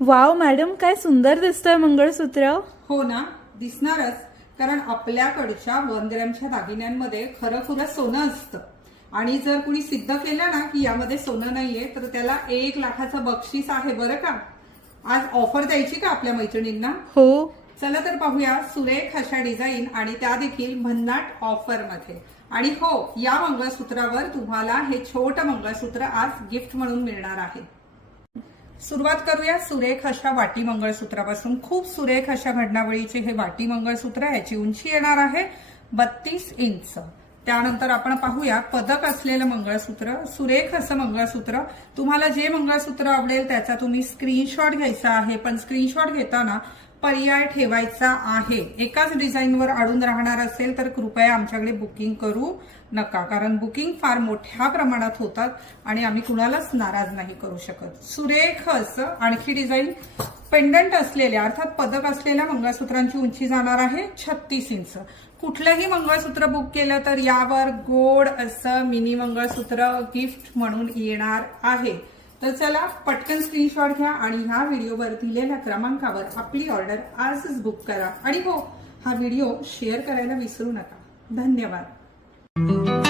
Wow madam, काय सुंदर दिसतंय मंगळसूत्र. हो ना, दिसणारच. कारण आपल्याकडच्या 1 ग्रॅमच्या दागिन्यांमध्ये खरंखुरं सोनं असतं. आणि जर कुणी सिद्ध केलं ना की यामध्ये सोनं नाहीये तर त्याला 1 लाखाचं बक्षीस आहे बरं का. आज ऑफर द्यायची का आपल्या मैत्रिणींना? हो. चला तर पाहूया सुरेख अशा डिझाईन आणि त्या देखील भन्नाट ऑफर मध्ये. आणि हो, या मंगळसूत्रावर तुम्हाला हे छोटं मंगळसूत्र आज गिफ्ट म्हणून मिळणार आहे. सुरुवात करूया सुरेख अशा वाटी मंगळसूत्रापासून. खूप सुरेख अशा घडणावळीचे हे वाटी मंगळसूत्र. याची उंची येणार आहे 32 इंच. त्यानंतर आपण पाहूया पदक असलेलं मंगळसूत्र. सुरेख असं मंगळसूत्र. तुम्हाला जे मंगळसूत्र आवडेल त्याचा तुम्ही स्क्रीनशॉट घ्यायचा आहे, पण स्क्रीनशॉट घेताना पर्याय ठेवायचा आहे. एकाच डिझाईनवर अडून राहणार असेल तर कृपया आमच्याकडे बुकिंग करू नका, कारण बुकिंग फार मोठ्या प्रमाणात होतात आणि आम्ही कुणालाच नाराज नाही करू शकत. सुरेख असं आणखी डिझाईन पेंडंट असलेल्या अर्थात पदक असलेल्या मंगळसूत्रांची उंची जाणार आहे 36 इंच. कुठलंही मंगळसूत्र बुक केलं तर यावर गोड असं मिनी मंगळसूत्र गिफ्ट म्हणून येणार आहे. तर चला पटकन स्क्रीनशॉट घ्या आणि ह्या व्हिडिओवर दिलेल्या क्रमांकावर आपली ऑर्डर आजच बुक करा. आणि हो, हा व्हिडिओ शेअर करायला विसरू नका. धन्यवाद.